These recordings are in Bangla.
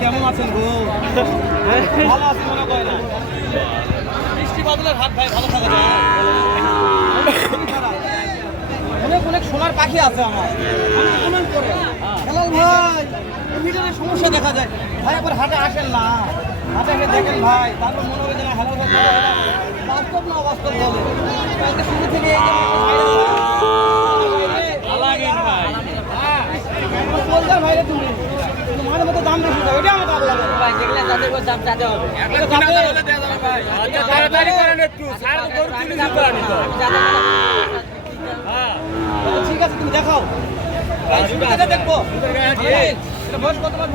কেমন আছেন গো? ভালো আছেন মনে করে না বৃষ্টি বাদলের হাত ভাই ভালো থাকা যায় অনেক অনেক সোনার পাখি আছে আমার। আমি করে। হেলাল ভাই এই সমস্যা দেখা যায়। ভাই আবার হাটে আসেন না। হাটে এসে দেখেন ভাই তারপর মনে হবে যে না হেলাল ভাই বাস্তব না অবাস্তব বলে। কালকে শুরু থেকে। বলতে ভাইরে তুমি। তোমার মতো দাম বেশি দাও এটা আমাকে ভালো লাগে ভাই যেগুলো যাদের উপর দাম চাতে হবে। এটা যাবে। তাড়াতাড়ি করেন একটু। স্যার গরু তুলে দিতে পারি ঠিক আছে তুমি দেখাও। মাস পাঁচ মাস।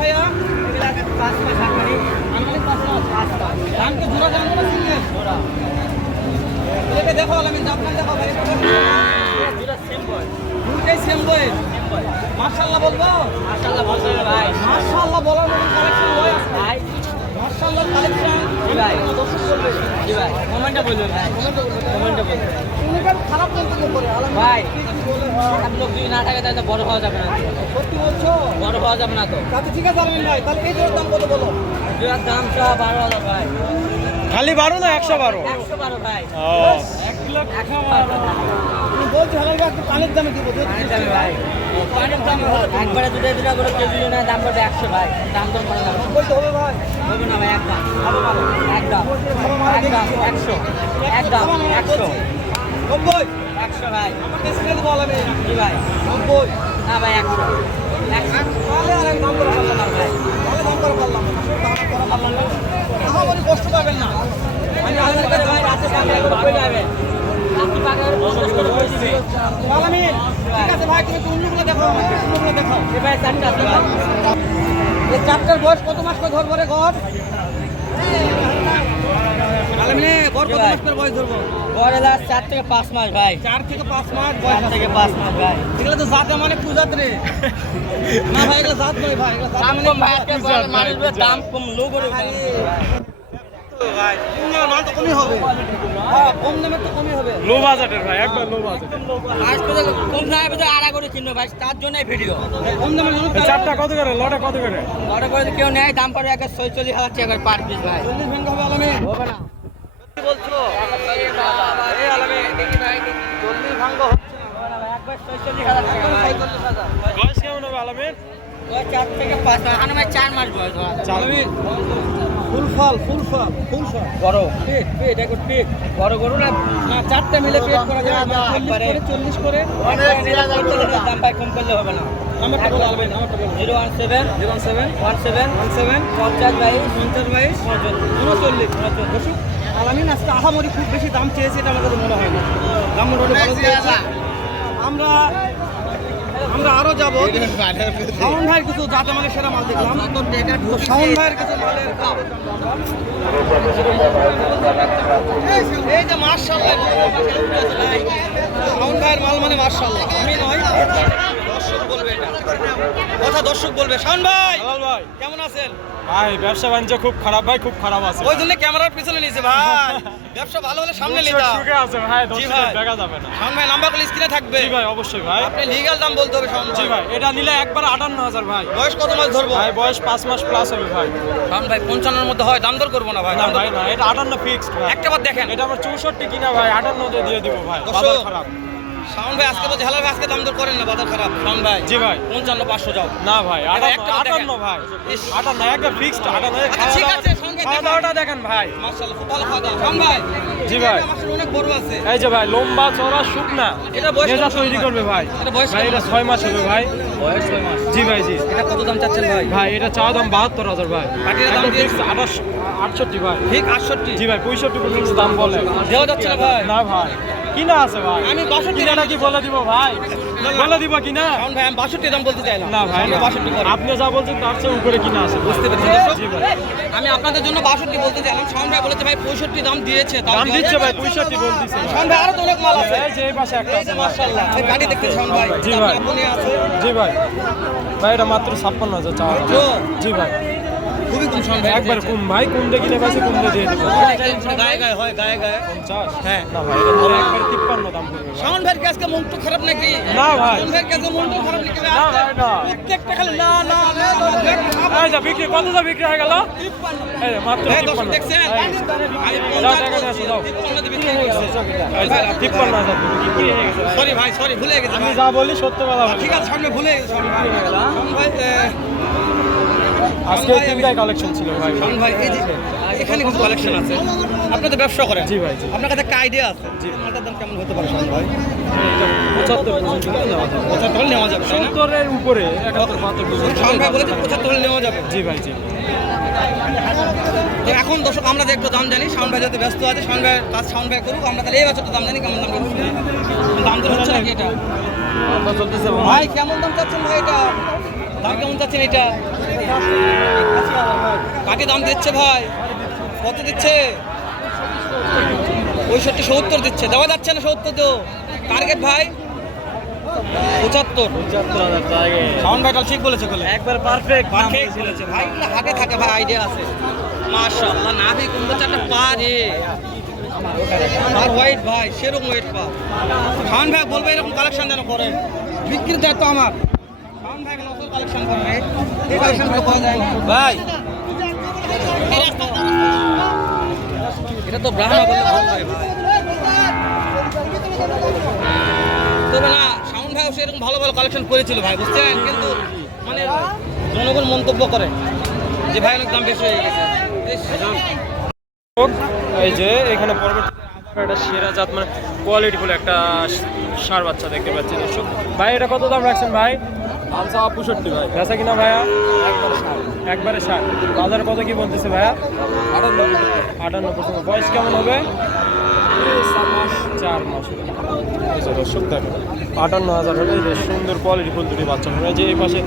জোড়া সিঙ্গেল? এটাকে দেখো আমি দামটা দেখো ভাই। দুটাই সেম বয়স মার্শাল্লাহ বলব? মাশাআল্লাহ ভাই। মার্শাল্লাহ বলার মতো কালেকশন বয় আছে ভাই মার্শাল্লাহ কালেকশন জি ভাই। দর্শক করবে জি ভাই কমেন্টে বলবেন ভাই। কমেন্টে বলবেন। ভাই না থাকে তাহলে বড় হওয়া যাবে না। সত্যি বলছো? বড় হওয়া যাবে না তো। আচ্ছা ঠিক আছে আলমিন ভাই তাহলে এই জোড়ার দাম কত বলো? জোড়ার দাম সব বারো হাজার ভাই। খালি বারো না একশো বারো? একশো বারো ভাই। বলছো হালাল ভাই একটু দামে দিব পানির দামে ভাই। পানির দাম একবারে দুটো দুটো করে কেজি না দাম পড়বে একশো ভাই। দাম দর করে। যাবে বলতে হবে ভাই। হবে না ভাই একদম। একদম। একদম। একশো। একদম। একশো। নব্বই। একশো ভাই। আমার দেশে দেবো আলমিন জি ভাই? নব্বই। না ভাই, একশো। তাহলে আর এক দাম করে পারলাম না ভাই। তাহলে দাম করে পারলাম না দাম করে পারলাম না। আমারই কষ্ট পাবেন না। আমি কাছে ভাই, রাতে পাকা করে বই যাবে চারটার বয়স কত মাস করে ধরবো ঘর? চার থেকে পাঁচ মাস ভাই। চার থেকে পাঁচ মাস চার বয়স থেকে পাঁচ মাস ভাই। এগুলো তো জাতে মানে পূজাত রে? না ভাই এগুলো জাত নয় ভাই এগুলো দাম মানে কম ভাই পূজাত। দাম কম লো লো বাজেটের ভাই একবার লো বাজেট আজ করে কম দামে আড়া করে কিনবো ভাই তার জন্যই ভিডিও কম দামে চারটা কত করে? লটা কত করে? বড় করে কেউ নেয় দাম পড়ে একে ছয়চল্লিশ হাজার টাকা পার পিস ভাই চল্লিশ হবে আলমে হবে না বলছো চল্লিশ ভাঙ্গ একবার ছয়চল্লিশ হাজার টাকা ভাই পঁয়তাল্লিশ হাজার বয়স কেমন হবে আলামিন? চার থেকে পাঁচ মাস চার মাস বয়স। আলমিন? ফুল ফল ফুল ফল ফুল ফল। বড়। পেট পেট এখন পেট। বড় গরু না না চারটা মিলে পেট করা যায় না। একবারে। করে চল্লিশ করে। দাম কম করলে হবে না। Zero one seven zero seven. One seven one seven পঞ্চাশ বাইশ পঞ্চাশ বাইশ। উনচল্লিশ। আলামিন আজকে আহামরি খুব বেশি দাম চেয়েছে এটা আমার কাছে মনে হয় না। দাম মোটামুটি আমরা আমরা আরও যাব। শাওন ভাইয়ের কিছু জাতে মানে সেরা মাল দেখলাম। শাওন ভাইয়ের কিছু মালের এই যে মার্শাল্লাহ শাওন ভাইয়ের মাল মানে মার্শাল্লাহ আমি নয়। কথা দর্শক বলবে। শাওন ভাই ভাই। কেমন আছেন? ভাই ব্যবসা বাণিজ্য খুব খারাপ ভাই খুব খারাপ আছে। ওই জন্য ক্যামেরার পিছনে নিয়েছে ভাই। ব্যবসা ভালো হলে সামনে নিতাম। সুখে আছে ভাই ভাই। দেখা যাবে না। শাওন ভাই নাম্বার কল স্ক্রিনে থাকবে। জি ভাই অবশ্যই ভাই। আপনি লিগ্যাল দাম বলতে হবে শাওন জি ভাই। এটা নিলে একবার আটান্ন হাজার ভাই। বয়স কত মাস ধরবো? ভাই বয়স পাঁচ মাস প্লাস হবে ভাই। শাওন ভাই পঞ্চান্নর মধ্যে হয় দাম দর করব না ভাই দাম ভাই না এটা আটান্ন ফিক্সড ভাই। একটা বার দেখেন। এটা আমার চৌষট্টি কিনা ভাই আটান্ন দিয়ে দিব ভাই দর্শক। বাজার খারাপ। শাওন ভাই আজকে বলছে হ্যালো ভাই আজকে দাম দর করেন না বাজার খারাপ। শাওন ভাই জি ভাই। পঞ্চান্ন পাঁচশো যাও। না ভাই আটান্ন একটা। ভাই। আটান্ন একদম ফিক্সড আটান্ন আচ্ছা, ঠিক আছে, খাওয়া। দাওয়াটা দেখেন ভাই। মার্শাল্লাহ খুব ভালো খাওয়া দাওয়া। শাওন ভাই জি ভাই। অনেক বড় আছে। এই যে ভাই লম্বা চড়া শুকনা এটা বয়স কত তৈরি করবে ভাই। এটা বয়স ভাই এটা ছয় মাস হবে ভাই। বয়স ছয় মাস। জি ভাই জি। এটা কত দাম চাচ্ছেন ভাই? ভাই এটা চাওয়া দাম বাহাত্তর হাজার ভাই। বাকিটা দাম fixed আঠাশ আটষট্টি ভাই। ঠিক আটষট্টি। জি ভাই পঁয়ষট্টি পর্যন্ত দাম বলে। দেওয়া যাচ্ছে না ভাই। না ভাই। কিনা আছে ভাই? আমি বাষট্টি কিনাটা কি বলে দিব ভাই? বলে দিব কিনা? ভাই আমি বাষট্টি দাম বলতে চাইলাম না। ভাই। বাষট্টি আপনি যা বলছেন তার চেয়ে উপরে কিনা আছে বুঝতে পেরেছি আমি আপনাদের জন্য বাষট্টি বলতে চাইলাম। শাওন ভাই বলেছে ভাই পঁয়ষট্টি দাম দিয়েছে দাম দিচ্ছে? ভাই পঁয়ষট্টি বলতেছে শাওন ভাই আরও তো অনেক মাল আছে। এই যে এই পাশে একটা আছে এই গাড়ি দেখতে শাওন ভাই। জি ভাই। জি ভাই। ভাই এটা মাত্র ছাপ্পান্ন হাজার চাওয়া। জি ভাই। খুবই কম ভাই একবার কম ভাই কোন দিয়ে কিনে পাইছে কোন দিয়ে দিবো গায়ে গায়ে হয় গায়ে গায়ে পঞ্চাশ হ্যাঁ। না ভাই ধরে একবার তিপ্পান্ন দাম পড়বে ভাই। শাওন ভাইয়ের কাছে মন তো খারাপ নাকি না ভাই। শাওন ভাইয়ের কাছে মন তো খারাপ নাকি না ভাই, না। প্রত্যেকটা খালি না না না না, দেখ, যা বিক্রি কত যা বিক্রি হয়ে গেল এই যে মাত্র এই দর্শক তিপ্পান্ন দেখছেন? এই, আমি যাও টাকা নিয়ে বলছি, আসো, যাও। তিপ্পান্ন দিয়ে বিক্রি হয়ে গেছে। এই যে, তিপ্পান্ন বিক্রি হয়ে গেছে সরি ভাই সরি ভুলে গেছি আমি যা বলি সত্য কথা ঠিক আছে সামনে ভুলে গেছি sorry ভাই। ভাই আজকে তিনটাই কালেকশন ছিল ভাই। ভাই এই যে এখানে কিছু কালেকশন আছে। আপনি তো ব্যবসা করেন। জি ভাই। আপনার কাছে একটা আইডিয়া আছে। জি। মালটার দাম কেমন হতে পারে? শাওন ভাই। পঁচাত্তর পর্যন্ত নেওয়া যাবে। পঁচাত্তর নেওয়া যাবে? সত্তরের উপরে একাত্তর বাহাত্তর পর্যন্ত শাওন ভাই বলেছে পঁচাত্তর নেওয়া যাবে। জি ভাই জি। তো এখন দর্শক আমরা যে একটু দাম জানি শাওন ভাই যাতে ব্যস্ত আছে শাওন ভাই কাজ শাওন ভাই করুক আমরা তাহলে এই বছর তো দাম জানি কেমন দাম করব দাম তো হচ্ছে নাকি এটা? ভাই কেমন দাম চাচ্ছেন ভাই এটা? দাম কেমন চাচ্ছেন এটা? কাকে দাম দিচ্ছে ভাই? কত দিচ্ছে? পঁয়ষট্টি সত্তর দিচ্ছে। দেওয়া যাচ্ছে না সত্তর তো। টার্গেট ভাই? পঁচাত্তর। ঠিক বলেছে বলে। একবার পারফেক্ট পারফেক্ট বলেছে। ভাই হাতে থাকে ভাই আইডিয়া আছে। মাশাআল্লাহ নাভি কুম্ভ চারটা পা রে। আর হোয়াইট ভাই সেরকম হোয়াইট পা। খান ভাই বলবে এরকম কালেকশন যেন করে। বিক্রির দায়িত্ব আমার। ভাই। এটা তো ব্রাহ্মা বললে ভালো হয় ভাই। তবে না শাওন ভাইও সেরকম ভালো ভালো কালেকশন করেছিল ভাই বুঝছেন? কিন্তু মানে জনগণ মন্তব্য করে যে ভাই অনেক দাম বেশি হয়ে গেছে। এই যে এখানে পরবর্তী একটা সেরা জাত মানে কোয়ালিটি ফুল একটা সার বাচ্চা দেখতে পাচ্ছি দর্শক। ভাই এটা কত দাম রাখছেন ভাই? পঁয়ষট্টি ভাই। বেচা কিনা ভাইয়া? একবারে ষাট। বাজারে কত কি বলতেছে ভাইয়া? আটান্ন। আটান্ন পার্সেন্ট বয়স কেমন হবে? চার মাস। দর্শক দেখেন। আটান্ন হাজার হলে এই সুন্দর কোয়ালিটি ফুল দুটি বাচ্চা হবে যে এই পাশে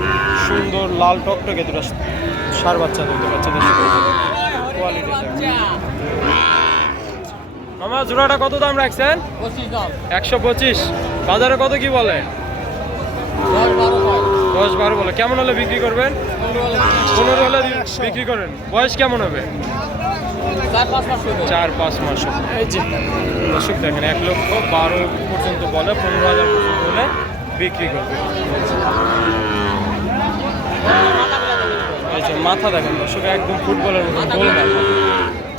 সুন্দর লাল টকটকে দুটো সার বাচ্চা দর্শক কোয়ালিটি মামা জোড়াটা কত দাম রাখছেন? একশো পঁচিশ। বাজারে কত কি বলে? দশ বারো বলে। কেমন হলে বিক্রি করবেন? পনেরো হলে বিক্রি করেন। বয়স কেমন হবে? চার পাঁচ মাস হবে। চার পাঁচ মাস হবে। এই যে। দর্শক দেখেন এক লক্ষ বারো পর্যন্ত বলে পনেরো হাজার পর্যন্ত হলে বিক্রি করবে। এই যে মাথা দেখেন দর্শক একদম ফুটবলের মতো গোল মাথা।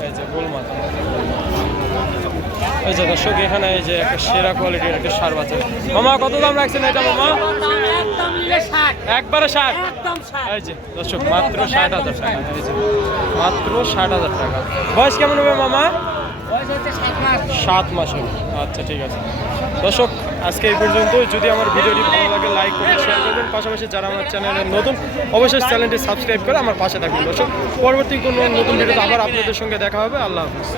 এই যে গোল মাথা। এই যে দর্শক, এখানে এই যে একটা সেরা কোয়ালিটির একটা সার বাচ্চা মামা, কত দাম রাখছেন এটা, মামা? একবারে ষাট। এই যে দর্শক, মাত্র ষাট হাজার টাকা। মাত্র ষাট হাজার টাকা। বয়স কেমন হবে, মামা? সাত মাস হবে। আচ্ছা ঠিক আছে। দর্শক, আজকে এই পর্যন্ত। যদি আমার ভিডিওটি ভালো লাগে লাইক করবেন শেয়ার করবেন। পাশাপাশি যারা আমার চ্যানেলে নতুন, অবশ্যই চ্যানেলটি সাবস্ক্রাইব করে আমার পাশে থাকবেন। দর্শক, পরবর্তী কোনো নতুন ভিডিওতে আবার আপনাদের সঙ্গে দেখা হবে। আল্লাহ হাফিজ।